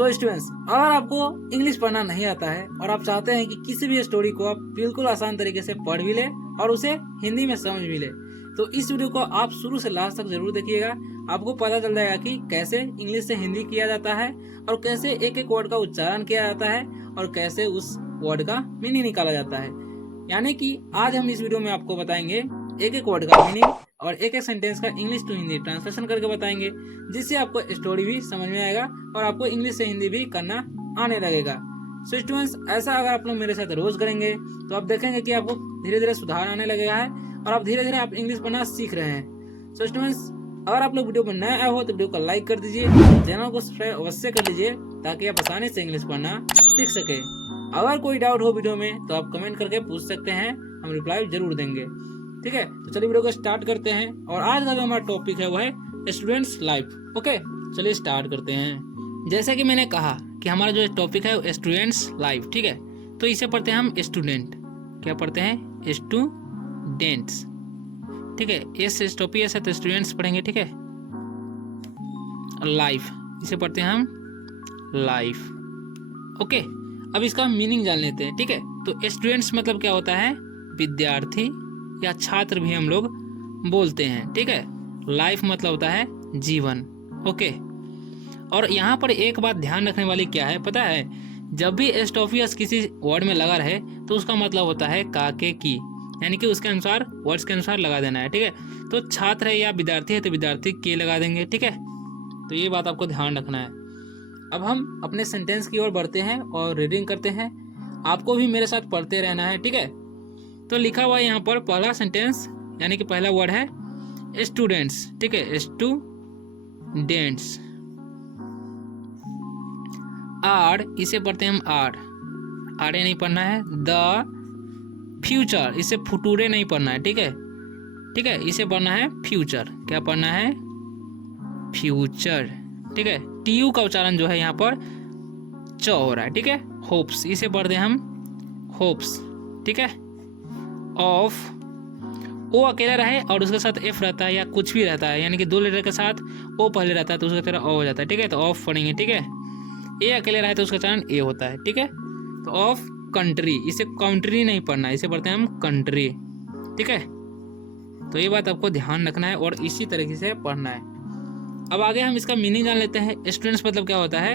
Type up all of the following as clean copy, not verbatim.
So students, अगर आपको English पढ़ना नहीं आता है और आप चाहते हैं कि किसी भी स्टोरी को आप बिल्कुल आसान तरीके से पढ़ भी ले और उसे हिंदी में समझ भी ले, तो इस वीडियो को आप शुरू से लास्ट तक जरूर देखिएगा। आपको पता चल जाएगा कि कैसे इंग्लिश से हिंदी किया जाता है और कैसे एक एक वर्ड का उच्चारण किया जाता है और कैसे उस वर्ड का मीनिंग निकाला जाता है। यानी कि आज हम इस वीडियो में आपको बताएंगे एक एक वर्ड का मीनिंग और एक एक सेंटेंस का इंग्लिश टू हिंदी ट्रांसलेशन करके बताएंगे, जिससे आपको स्टोरी भी समझ में आएगा और आपको इंग्लिश से हिंदी भी करना आने लगेगा। सो स्टूडेंट्स, ऐसा अगर आप लोग मेरे साथ रोज करेंगे तो आप देखेंगे कि आपको धीरे धीरे सुधार आने लगेगा है और आप धीरे धीरे आप इंग्लिश पढ़ना सीख रहे हैं। सो स्टूडेंट्स, अगर आप लोग वीडियो पर नए आए हो तो वीडियो को लाइक कर दीजिए, चैनल को सब्सक्राइब अवश्य कर लीजिए ताकि आप आसानी से इंग्लिश पढ़ना सीख सके। अगर कोई डाउट हो वीडियो में तो आप कमेंट करके पूछ सकते हैं, हम रिप्लाई जरूर देंगे। ठीक है, तो चलिए वीडियो को स्टार्ट करते हैं। और आज का जो हमारा टॉपिक है वो है स्टूडेंट्स लाइफ। ओके, चलिए स्टार्ट करते हैं। जैसे कि मैंने कहा कि हमारा जो टॉपिक है वो स्टूडेंट्स लाइफ। ठीक है, तो इसे पढ़ते हैं हम स्टूडेंट। क्या पढ़ते हैं? स्टूडेंट्स। ठीक है, एस स्टॉपी एस है तो स्टूडेंट्स पढ़ेंगे। ठीक है, लाइफ इसे पढ़ते हैं हम लाइफ। ओके, अब इसका मीनिंग जान लेते हैं। ठीक है, तो स्टूडेंट्स मतलब क्या होता है? विद्यार्थी या छात्र भी हम लोग बोलते हैं। ठीक है, लाइफ मतलब होता है जीवन। ओके, और यहाँ पर एक बात ध्यान रखने वाली क्या है पता है? जब भी स्टॉपियस किसी वर्ड में लगा रहे तो उसका मतलब होता है का के की, यानी कि उसके अनुसार वर्ड्स के अनुसार लगा देना है। ठीक है, तो छात्र है या विद्यार्थी है तो विद्यार्थी के लगा देंगे। ठीक है, तो ये बात आपको ध्यान रखना है। अब हम अपने सेंटेंस की ओर बढ़ते हैं और रीडिंग करते हैं। आपको भी मेरे साथ पढ़ते रहना है। ठीक है, तो लिखा हुआ है यहाँ पर पहला सेंटेंस, यानी कि पहला वर्ड है स्टूडेंट्स। ठीक है, स्टूडेंट्स। आर इसे पढ़ते हैं हम आर, आरे नहीं पढ़ना है। द फ्यूचर इसे फुटूरे नहीं पढ़ना है। ठीक है, ठीक है, इसे पढ़ना है फ्यूचर। क्या पढ़ना है? फ्यूचर। ठीक है, टीयू का उच्चारण जो है यहाँ पर च हो रहा है। ठीक है, होप्स इसे पढ़ते हैं हम होप्स। ठीक है, ऑफ ओ अकेला रहे और उसके साथ एफ रहता है या कुछ भी रहता है, यानी कि दो लेटर के साथ ओ पहले रहता है तो उसका तरह ओ हो जाता है। ठीक है, तो ऑफ पढ़ेंगे। ठीक है, ए अकेले रहे तो उसका उच्चारण ए होता है। ठीक है, तो ऑफ कंट्री इसे कंट्री नहीं पढ़ना है, इसे पढ़ते हैं हम कंट्री। ठीक है, तो ये बात आपको ध्यान रखना है और इसी तरीके से पढ़ना है। अब आगे हम इसका मीनिंग जान लेते हैं। स्टूडेंट्स मतलब क्या होता है?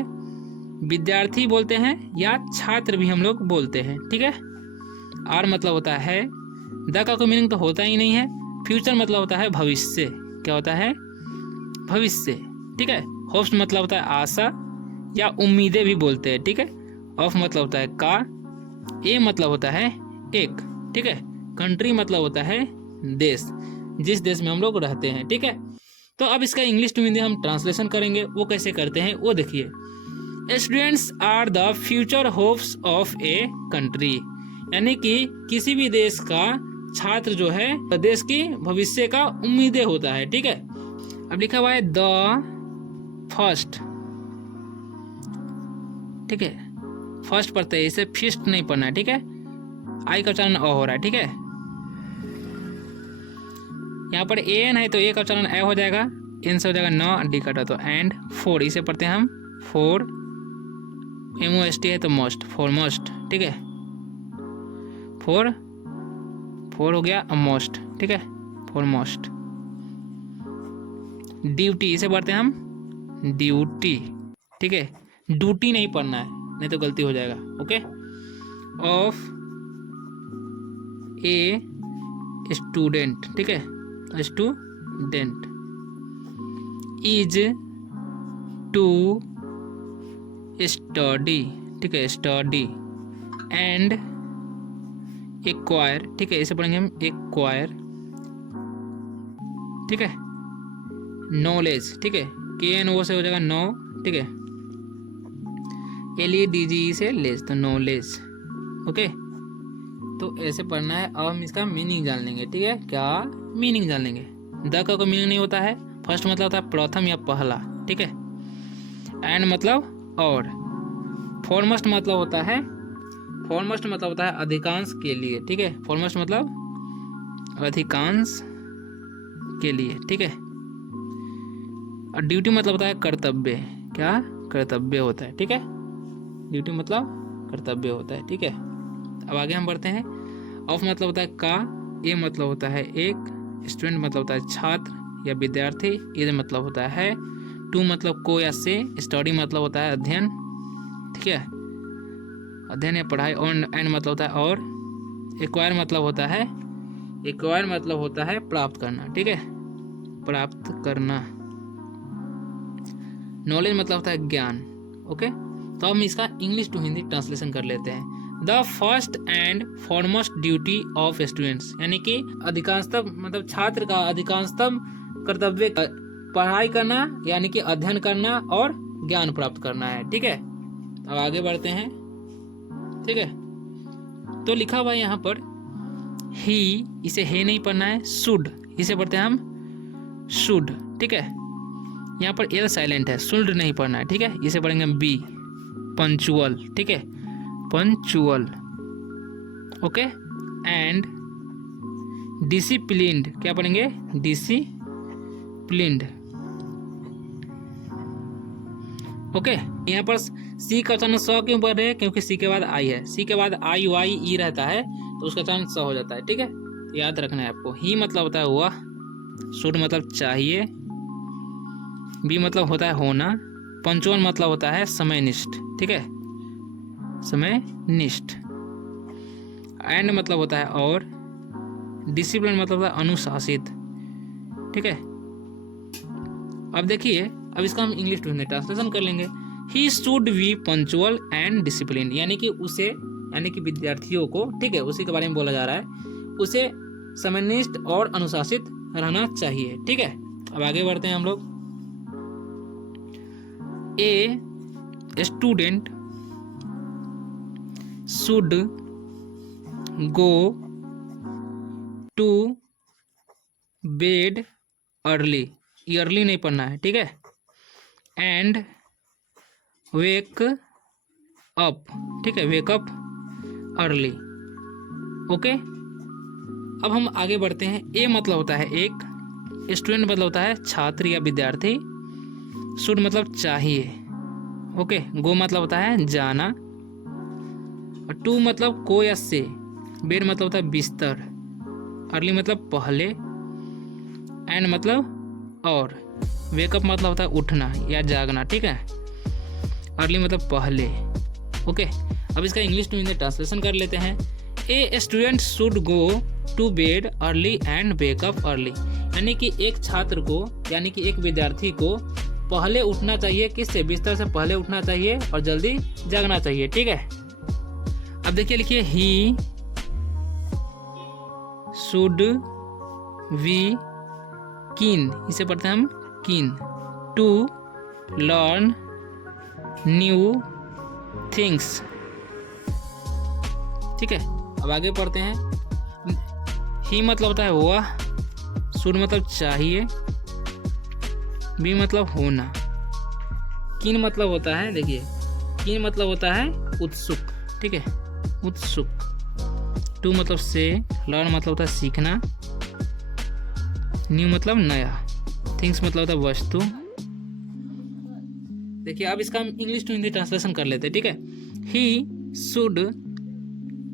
विद्यार्थी बोलते हैं या छात्र भी हम लोग बोलते हैं। ठीक है, आर मतलब होता है, द का कोई मीनिंग तो होता ही नहीं है। फ्यूचर मतलब होता है भविष्य। क्या होता है? भविष्य। ठीक है, होप्स मतलब होता है आशा या उम्मीदें भी बोलते हैं। ठीक है, ऑफ मतलब होता है का, ए मतलब होता है एक। ठीक है, कंट्री मतलब होता है देश, जिस देश में हम लोग रहते हैं। ठीक है, तो अब इसका इंग्लिश टू हिंदी हम ट्रांसलेशन करेंगे। वो कैसे करते हैं वो देखिए। Students are the future hopes of a country, यानी कि किसी भी देश का छात्र जो है देश की भविष्य का उम्मीदें होता है। ठीक है, अब लिखा हुआ है द फर्स्ट। ठीक है, फर्स्ट पढ़ते हैं, इसे फिस्ट नहीं पढ़ना है। ठीक है, आई का उच्चारण अ हो रहा है। ठीक है, यहाँ पर ए एन है तो ए का उच्चारण ए हो जाएगा, एन से हो जाएगा न, डी कटा तो एंड। फोर इसे पढ़ते हैं हम for, M O S T है तो मोस्ट, फोर मोस्ट। ठीक है, फोर फोर हो गया मोस्ट। ठीक है, फोर मोस्ट। ड्यूटी इसे पढ़ते हैं हम ड्यूटी। ठीक है, ड्यूटी नहीं पढ़ना है नहीं तो गलती हो जाएगा। Okay, of a student. ठीक है, स्टूडेंट। Is to study. ठीक है, स्टडी। And acquire. ठीक है, इसे पढ़ेंगे हम एक्वायर। ठीक है, नॉलेज। ठीक है, के एन ओ से हो जाएगा नो। ठीक है, एल ई डी जी से लेज तो नॉलेज। ओके, तो ऐसे पढ़ना है। अब हम इसका मीनिंग जान लेंगे। ठीक है, क्या मीनिंग जान लेंगे? द का कोई मीनिंग नहीं होता है। फर्स्ट मतलब होता है प्रथम या पहला। ठीक है, एंड मतलब और। फॉरमोस्ट मतलब होता है, फॉरमोस्ट मतलब होता है अधिकांश के लिए। ठीक है, फॉरमोस्ट मतलब अधिकांश के लिए। ठीक है, और ड्यूटी मतलब होता है कर्तव्य। क्या? कर्तव्य होता है, ठीक है। ड्यूटी मतलब कर्तव्य होता है, ठीक है। अब आगे हम बढ़ते हैं। ऑफ मतलब होता है का, ए मतलब होता है एक, स्टूडेंट मतलब होता है छात्र या विद्यार्थी, इधर मतलब होता है टू मतलब को या से, स्टडी मतलब होता है अध्ययन, ठीक है, अध्ययन या पढ़ाई, और एंड मतलब होता है और, एक्वायर मतलब होता है, एक्वायर मतलब होता है प्राप्त करना, ठीक है, प्राप्त करना। नॉलेज मतलब होता है ज्ञान, ओके। तो हम इसका इंग्लिश टू हिंदी ट्रांसलेशन कर लेते हैं। The first and foremost duty of students, यानी कि अधिकांशतम मतलब छात्र का अधिकांशतम कर्तव्य पढ़ाई करना यानी कि अध्ययन करना और ज्ञान प्राप्त करना है, ठीक है। अब आगे बढ़ते हैं, ठीक है। तो लिखा हुआ है यहाँ पर ही, इसे हे नहीं पढ़ना है, शुड इसे पढ़ते हैं हम शुड, ठीक है। यहाँ पर एल साइलेंट है, शुड नहीं पढ़ना है, ठीक है, इसे पढ़ेंगे बी, पंचुअल, ठीक है, पंचुअल, ओके। एंड डिसिप्लिन्ड, क्या पढ़ेंगे, डिसिप्लिन्ड, ओके। यहाँ पर सी का उच्चारण स क्यों पढ़ रहे हैं, क्योंकि सी के बाद आई है, सी के बाद आई वाई ई रहता है तो उसका उच्चारण स हो जाता है, ठीक है, तो याद रखना है आपको। ही मतलब होता है वह, शुड मतलब चाहिए, बी मतलब होता है होना, पंचुअल मतलब होता है समयनिष्ठ, ठीक है, समयनिष्ठ, एंड मतलब होता है और, डिसिप्लिन मतलब होता है अनुशासित, ठीक है। अब देखिए, अब इसका हम इंग्लिश टू हिंदी ट्रांसलेशन कर लेंगे। ही should B punctual and discipline, यानी कि उसे, यानी कि विद्यार्थियों को, ठीक है, उसी के बारे में बोला जा रहा है, उसे समयनिष्ठ और अनुशासित रहना चाहिए, ठीक है। अब आगे बढ़ते हैं हम लोग। A student should go to bed early, ये अर्ली नहीं पढ़ना है, ठीक है, एंड वेक अप, ठीक है, वेक अप अर्ली, ओके। अब हम आगे बढ़ते हैं। ए मतलब होता है एक, स्टूडेंट मतलब होता है छात्र या विद्यार्थी, शुड मतलब चाहिए, ओके, गो मतलब होता है जाना, और टू मतलब को या से, बेड मतलब होता है बिस्तर, अर्ली मतलब पहले, एंड मतलब और, वेकअप मतलब होता है उठना या जागना, ठीक है, अर्ली मतलब पहले, ओके। अब इसका इंग्लिश टू हिंदी ट्रांसलेशन कर लेते हैं। A student should go to bed early and wake up early, यानी कि एक छात्र को यानी कि एक विद्यार्थी को पहले उठना चाहिए, किससे, बिस्तर से पहले उठना चाहिए और जल्दी जागना चाहिए, ठीक है। अब देखिए, लिखिए ही शुड वी कीन, इसे पढ़ते हैं हम कीन, टू लर्न न्यू थिंग्स, ठीक है। अब आगे पढ़ते हैं। ही मतलब होता है वह, शुड मतलब चाहिए, बी मतलब होना, कीन मतलब होता है, देखिए कीन मतलब होता है उत्सुक, ठीक है, उत्सुक, टू मतलब से, लर्न मतलब होता है सीखना, न्यू मतलब नया, थिंग्स मतलब होता है वस्तु। देखिए, अब इसका हम इंग्लिश टू हिंदी ट्रांसलेशन कर लेते हैं, ठीक है। He should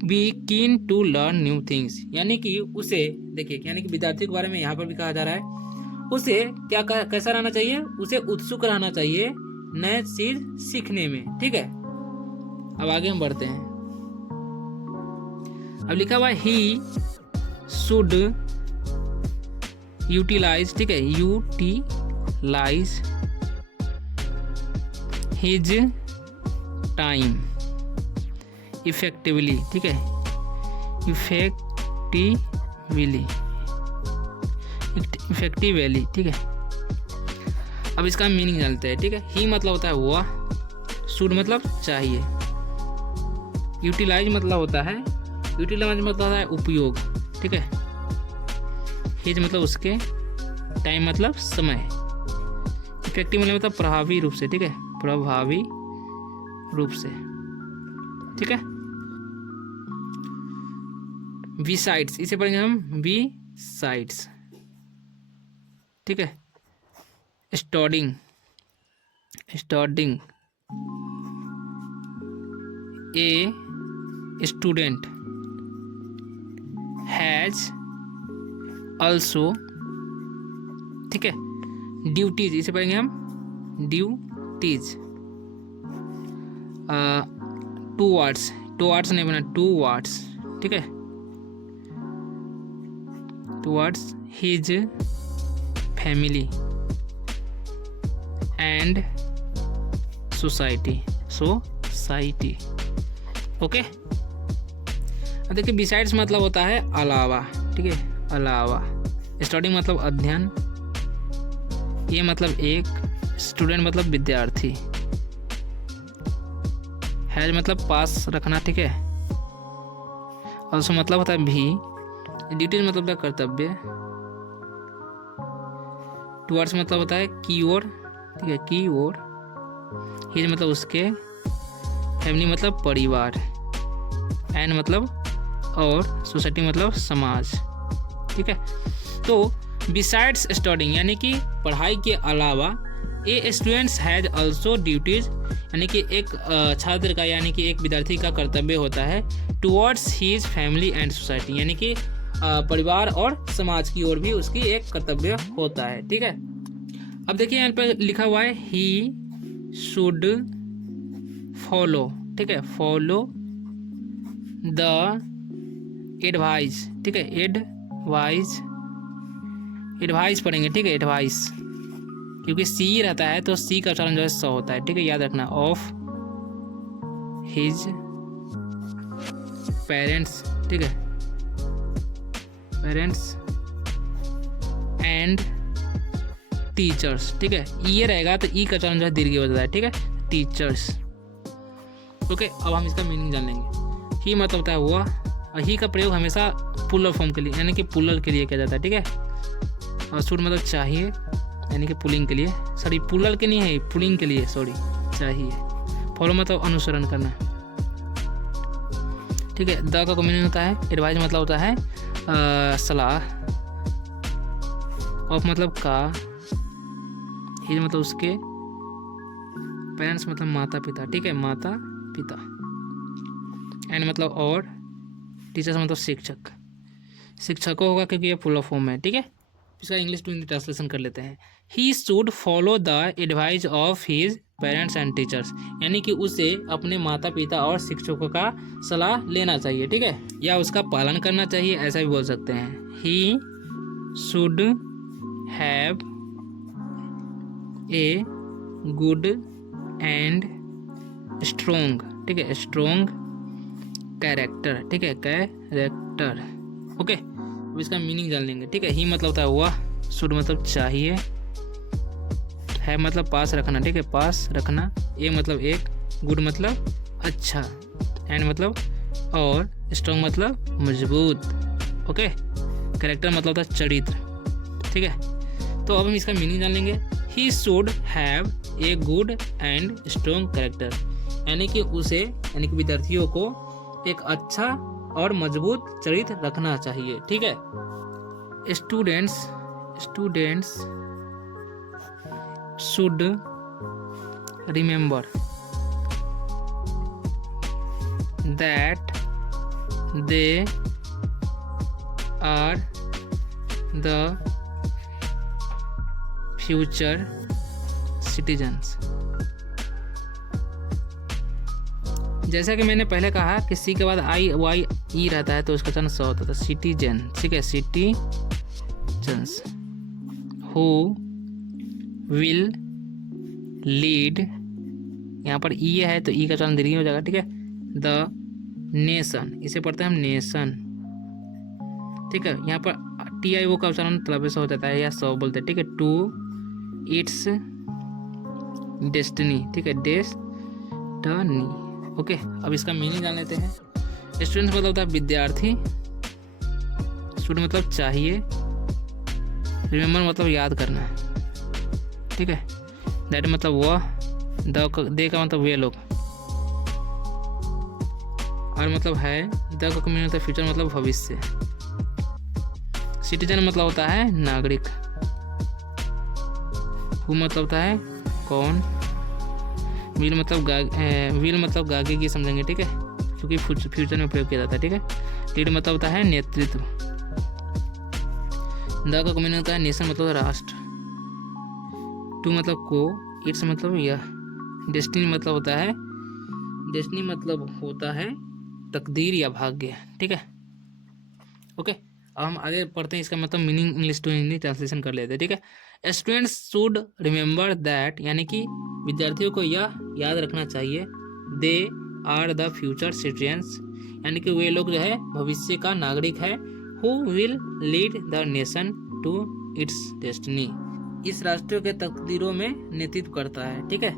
be keen to learn new things, यानी कि उसे, देखिए यानी कि विद्यार्थी के बारे में यहाँ पर भी कहा जा रहा है, उसे क्या कैसा रहना चाहिए, उसे उत्सुक रहना चाहिए नए चीज सीखने में, ठीक है। अब आगे हम बढ़ते हैं। अब लिखा हुआ है ही शुड यूटिलाइज, ठीक है, यूटिलाइज हिज टाइम इफेक्टिवली, ठीक है, इफेक्टिवली, ठीक है। अब इसका मीनिंग जानते हैं, ठीक है। ही मतलब होता है वह, शुड मतलब चाहिए, यूटिलाइज मतलब होता है, यूटिलाइज मतलब होता है उपयोग, ठीक है, हिज मतलब उसके, टाइम मतलब समय, इफेक्टिव मतलब प्रभावी रूप से, ठीक है, प्रभावी रूप से, ठीक है। बी साइड्स, इसे पढ़ेंगे हम बी साइड्स, ठीक है, studying, studying, a student has also, ठीक है, ड्यूटीज, इसे पढ़ेंगे हम ड्यूटीज। टू वर्ड्स नहीं बना, टू वर्ड्स, ठीक है, towards his family and society. Okay, अब देखिए बिसाइड्स मतलब होता है अलावा, ठीक है, अलावा। स्टडी मतलब अध्ययन, ये मतलब एक, स्टूडेंट मतलब विद्यार्थी, हैज मतलब पास रखना, ठीक है, ऑल्सो मतलब होता है भी, ड्यूटीज मतलब होता है कर्तव्य, टुवर्ड्स मतलब होता है की ओर, ठीक है, की ओर, हिज मतलब उसके, फैमिली मतलब परिवार, एंड मतलब और, सोसाइटी मतलब समाज, ठीक है। तो बिसाइड्स स्टडिंग यानी कि पढ़ाई के अलावा ए स्टूडेंट्स हैज ऑल्सो ड्यूटीज, यानी कि एक छात्र का यानी कि एक विद्यार्थी का कर्तव्य होता है towards his family and society, यानी कि परिवार और समाज की ओर भी उसकी एक कर्तव्य होता है, ठीक है। अब देखिए यहाँ पर लिखा हुआ है ही शुड फॉलो, ठीक है, फॉलो द एडवाइस, ठीक है, एडवाइस पढ़ेंगे, ठीक है, एडवाइस, क्योंकि सी रहता है तो सी का उच्चारण जो है स होता है, ठीक है, याद रखना, ऑफ हिज पेरेंट्स, ठीक है, पेरेंट्स एंड टीचर्स, ठीक है, ये रहेगा तो ई का उच्चारण जो है दीर्घ हो जाता है, ठीक है, टीचर्स। ओके, अब हम इसका मीनिंग जान लेंगे। ही मतलब होता है वह, और ही का प्रयोग हमेशा पुलर फॉर्म के लिए यानी कि पुलर के लिए किया जाता है, ठीक है, और शुड मतलब चाहिए यानी कि पुलिंग के लिए, सॉरी पुलर के नहीं है, पुलिंग के लिए, सॉरी, चाहिए। फॉलो मतलब अनुसरण करना, ठीक है। द का मीनिंग होता है एडवाइस, मतलब होता है सलाह, ऑफ मतलब का, हिज मतलब उसके, पेरेंट्स मतलब माता पिता, ठीक है, माता पिता, एंड मतलब और, टीचर्स मतलब शिक्षक, शिक्षकों होगा क्योंकि ये फुल फॉर्म है, ठीक है। इसका इंग्लिश टू हिंदी ट्रांसलेशन कर लेते हैं। He should follow the advice of his parents and teachers, यानी कि उसे अपने माता पिता और शिक्षकों का सलाह लेना चाहिए, ठीक है, या उसका पालन करना चाहिए, ऐसा भी बोल सकते हैं। He should have a good and strong, ठीक है, स्ट्रोंग कैरेक्टर, ठीक है, कैरेक्टर। ओके, अब इसका मीनिंग जान लेंगे, ठीक है। ही मतलब होता है वह, शुड मतलब चाहिए, है मतलब पास रखना, ठीक है, पास रखना, ए मतलब एक, गुड मतलब अच्छा, एंड मतलब और, स्ट्रॉन्ग मतलब मजबूत, ओके, कैरेक्टर मतलब होता है चरित्र, ठीक है। तो अब हम इसका मीनिंग जान लेंगे। He should have a good and strong character, यानी कि उसे यानी कि विद्यार्थियों को एक अच्छा और मजबूत चरित्र रखना चाहिए, ठीक है। Students should remember that they are the future citizens. जैसा कि मैंने पहले कहा कि सी के बाद आई वाई ई रहता है तो उसका उच्चारण स होता है, सिटीजन, ठीक है, सिटीजन्स हु विल लीड, यहाँ पर ई है तो ई का उच्चारण दीर्घ हो जाएगा, ठीक है, द नेशन, इसे पढ़ते हैं हम नेशन, ठीक है। यहाँ पर टी आई ओ का उच्चारण तलबे से हो जाता है या सौ बोलते हैं, ठीक है, टू इट्स डेस्टिनी, ठीक है, डेस्टिनी, ओके। अब इसका मीनिंग जान लेते हैं। स्टूडेंट मतलब होता है विद्यार्थी, स्टूडेंट मतलब चाहिए, रिमेंबर मतलब याद करना, ठीक है, दैट मतलब वह, दे का मतलब वे लोग, और मतलब है, द का मीनिंग होता है फ्यूचर मतलब भविष्य, सिटीजन मतलब होता है नागरिक, हु मतलब होता है कौन, विल मतलब गागे की समझेंगे, ठीक है, क्योंकि फ्यूचर में प्रयोग किया जाता है, ठीक है। लीड मतलब होता है नेतृत्व। द का कॉम्बिनेशन होता है नेशन मतलब राष्ट्र। टू मतलब को, इट्स मतलब यह। डेस्टिनी मतलब होता है तकदीर या भाग्य, ठीक है। ओके, अब हम आगे पढ़ते हैं, इसका मतलब meaning English to Hindi translation कर लेते हैं, ठीक है। स्टूडेंट्स शुड रिमेंबर दैट, यानी कि विद्यार्थियों को यह याद रखना चाहिए, they are the future citizens, यानी कि वे लोग जो है भविष्य का नागरिक है, who will lead the nation to its destiny, इस राष्ट्र के तकदीरों में नेतृत्व करता है, ठीक है।